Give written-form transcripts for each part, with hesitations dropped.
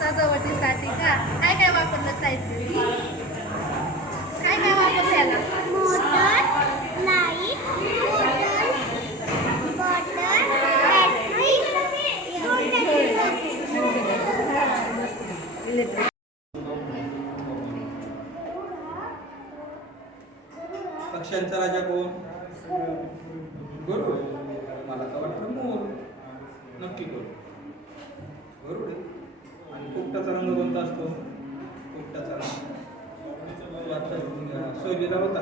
सजावटीसाठी का काय काय वापरलं साहित्य? काय काय वापरलं याला? मोटर, लाईट, बॉटल, बॅटरी, पक्ष्यांचा राजा कोण? गरुड. मला तर वाटतं मोर. नक्की गरुड आहे. आणि पोपटाचा रंग कोणता असतो? पोपटाचा रंग सोयलीला होता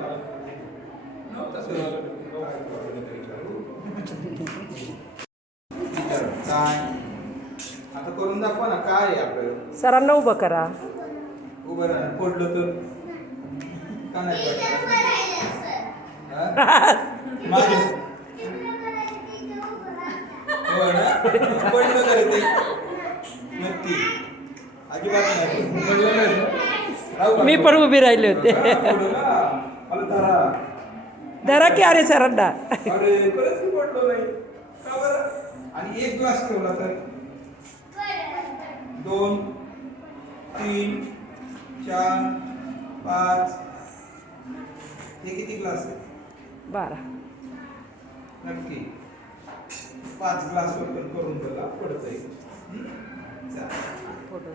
नव्हता काय आता करून दाखवा ना. काय आहे आपल्याला? सरांना उभं करा. उभं राहा. पडलो तर का नाही पडलं तर ते नक्की अजिबात नाही. मी पण उभी राहिले होते. मला धरा धरा की अरे सरांना. अरे खरंच मी पडलो नाही का बरं? आणि एक ग्लास ठेवला तर 2 3 4 5 हे किती ग्लास आहे? 12. नक्की 5 ग्लास वर पण करून बघा पडतंय. फोटो.